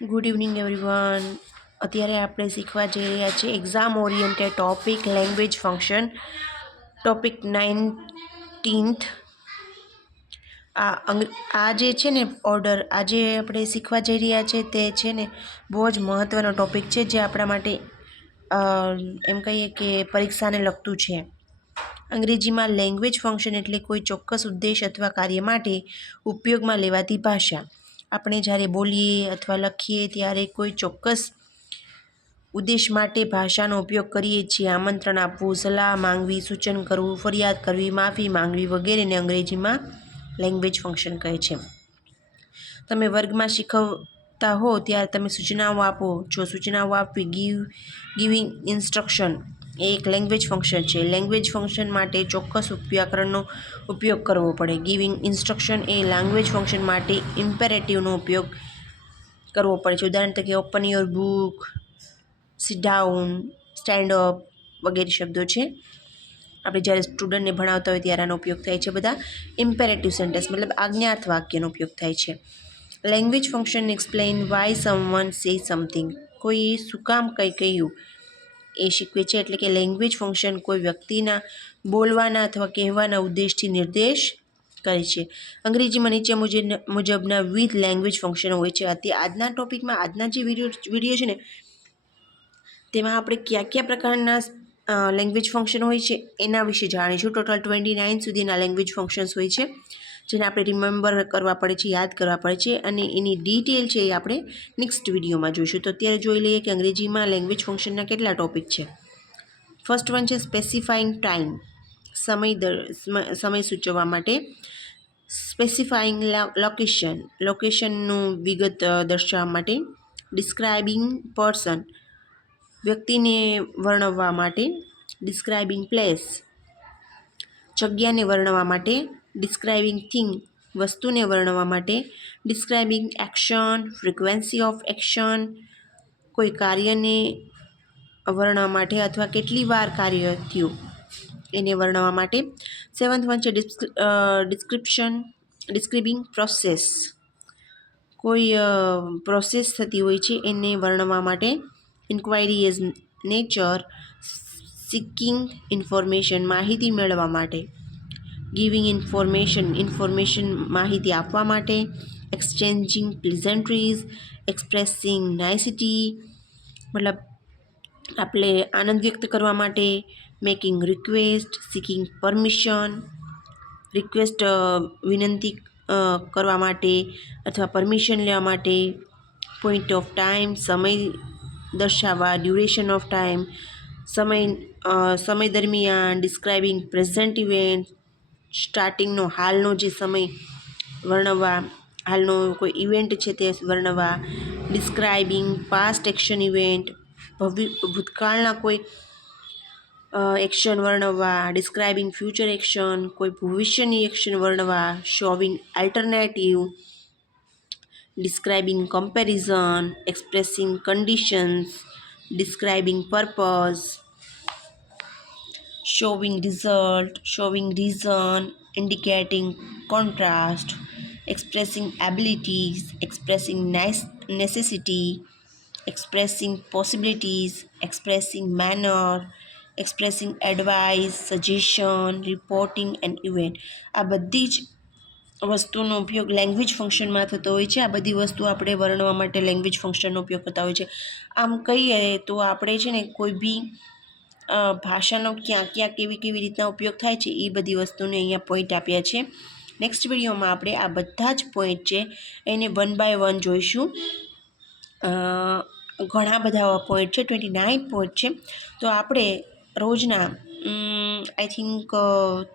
Good evening everyone. અત્યારે આપણે શીખવા જઈ રહ્યા છીએ exam oriented topic language function topic 19th. આ જે છે ને ઓર્ડર આજે આપણે શીખવા જઈ રહ્યા છે તે છે ને બહુ જ મહત્ત્વનો ટોપિક છે, જે આપણા માટે એમ કહીએ કે પરીક્ષાને લગતું છે. અંગ્રેજીમાં લેંગ્વેજ ફંક્શન એટલે કોઈ ચોક્કસ ઉદ્દેશ અથવા કાર્ય માટે ઉપયોગમાં લેવાતી ભાષા. આપણે જ્યારે બોલીએ અથવા લખીએ ત્યારે કોઈ ચોક્કસ ઉદ્દેશ માટે ભાષાનો ઉપયોગ કરીએ છીએ. આમંત્રણ આપવું, સલાહ માંગવી, સૂચન કરવું, ફરિયાદ કરવી, માફી માંગવી વગેરેને અંગ્રેજીમાં લેંગ્વેજ ફંક્શન કહે છે. તમે વર્ગમાં શીખવતા હો ત્યારે તમે સૂચનાઓ આપો છો. સૂચનાઓ આપવી, ગિવિંગ ઇન્સ્ટ્રક્શન એ એક લેંગ્વેજ ફંક્શન છે. લેંગ્વેજ ફંક્શન માટે ચોક્કસ વ્યાકરણનો ઉપયોગ કરવો પડે. ગિવિંગ ઇન્સ્ટ્રક્શન એ લેંગ્વેજ ફંક્શન માટે ઇમ્પેરેટિવનો ઉપયોગ કરવો પડે છે. ઉદાહરણ તરીકે open your book, sit down, stand up વગેરે શબ્દો છે. આપણે જ્યારે સ્ટુડન્ટને ભણાવતા હોય ત્યારે આનો ઉપયોગ થાય છે. બધા ઇમ્પેરેટિવ સેન્ટેન્સ મતલબ આજ્ઞાર્થ વાક્યનો ઉપયોગ થાય છે. Language function explain why someone say something. કોઈ શું કામ કંઈ કહ્યું એ શીખવે છે. એટલે કે લેંગ્વેજ ફંક્શન કોઈ વ્યક્તિના બોલવાના અથવા કહેવાના ઉદ્દેશથી નિર્દેશ કરે છે. અંગ્રેજીમાં નીચે મુજબના વિવિધ લેંગ્વેજ ફંક્શન હોય છે. આજના ટોપિકમાં આજના જે વિડીયો છે ને તેમાં આપણે કયા પ્રકારના લેંગ્વેજ ફંક્શન હોય છે એના વિશે જાણીશું. ટોટલ 29 સુધીના લેંગ્વેજ ફંક્શન્સ હોય છે, જેને આપણે રિમેમ્બર કરવા પડે છે, યાદ કરવા પડે છે, અને એની ડિટેલ છે એ આપણે નેક્સ્ટ વિડીયોમાં જોઈશું. તો અત્યારે જોઈ લઈએ કે અંગ્રેજીમાં લેંગ્વેજ ફંક્શનના કેટલા ટોપિક છે. ફર્સ્ટ વન છે સ્પેસિફાઈંગ ટાઈમ, સમય સૂચવવા માટે. સ્પેસિફાઈંગ લોકેશનનું વિગત દર્શાવવા માટે. ડિસ્ક્રાઇબિંગ પર્સન, વ્યક્તિને વર્ણવવા માટે. ડિસ્ક્રાઇબિંગ પ્લેસ, જગ્યાને વર્ણવવા માટે. ડિસ્ક્રાઇબિંગ થિંગ, વસ્તુને વર્ણવવા માટે. Describing action, frequency of action, કોઈ કાર્યને વર્ણવવા માટે અથવા કેટલી વાર કાર્ય થયું એને વર્ણવવા માટે. સેવન્થ વન છે ડિસ્ક્રિબિંગ પ્રોસેસ, કોઈ પ્રોસેસ થતી હોય છે એને વર્ણવવા માટે. Inquiry as nature, seeking information, માહિતી મેળવવા માટે. ગિવિંગ ઇન્ફોર્મેશન, માહિતી આપવા માટે. એક્સચેન્જિંગ પ્લેઝન્ટ્રીઝ, એક્સપ્રેસિંગ નાઇસિટી, મતલબ આપણે આનંદ વ્યક્ત કરવા માટે. Making request, seeking permission, request વિનંતી કરવા માટે અથવા પરમિશન લેવા માટે. પોઈન્ટ ઓફ ટાઈમ, સમય દર્શાવવા, ડ્યુરેશન ઓફ ટાઈમ, સમય દરમિયાન. ડિસ્ક્રાઇબિંગ પ્રેઝન્ટ ઇવેન્ટ, સ્ટાર્ટિંગનો હાલનો જે સમય વર્ણવવા, હાલનો કોઈ ઇવેન્ટ છે તે વર્ણવવા. ડિસ્ક્રાઇબિંગ પાસ્ટ એક્શન ઇવેન્ટ, ભૂતકાળના કોઈ એક્શન વર્ણવવા. ડિસ્ક્રાઇબિંગ ફ્યુચર એક્શન, કોઈ ભવિષ્યની એક્શન વર્ણવવા. Showing alternative, describing comparison, expressing conditions, describing purpose, showing result, showing reason, indicating contrast, expressing abilities, expressing necessity, expressing possibilities, expressing manner, expressing advice, suggestion, reporting an event. આ બધી જ વસ્તુનો ઉપયોગ language ફંક્શનમાં થતો હોય છે. આ બધી વસ્તુ આપણે વર્ણવવા માટે લેંગ્વેજ ફંક્શનનો ઉપયોગ કરતા હોય છે. આમ કહીએ તો આપણે છે ને કોઈ બી ભાષાનો ક્યાં કેવી રીતના ઉપયોગ થાય છે એ બધી વસ્તુને અહીંયા પોઈન્ટ આપ્યા છે. નેક્સ્ટ વિડીયોમાં આપણે આ બધા જ પોઈન્ટ છે એને 1 by 1 જોઈશું. ઘણા બધા પોઈન્ટ છે, 29 પોઈન્ટ છે. તો આપણે રોજના આઈ થિંક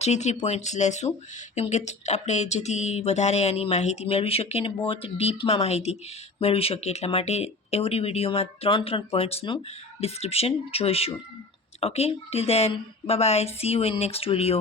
3 પોઈન્ટ્સ લેશું, કેમ કે આપણે જેથી વધારે આની માહિતી મેળવી શકીએ અને બહુ ડીપમાં માહિતી મેળવી શકીએ. એટલા માટે એવરી વિડીયોમાં 3 પોઈન્ટ્સનું ડિસ્ક્રિપ્શન જોઈશું. Okay, till then, bye bye, see you in next video.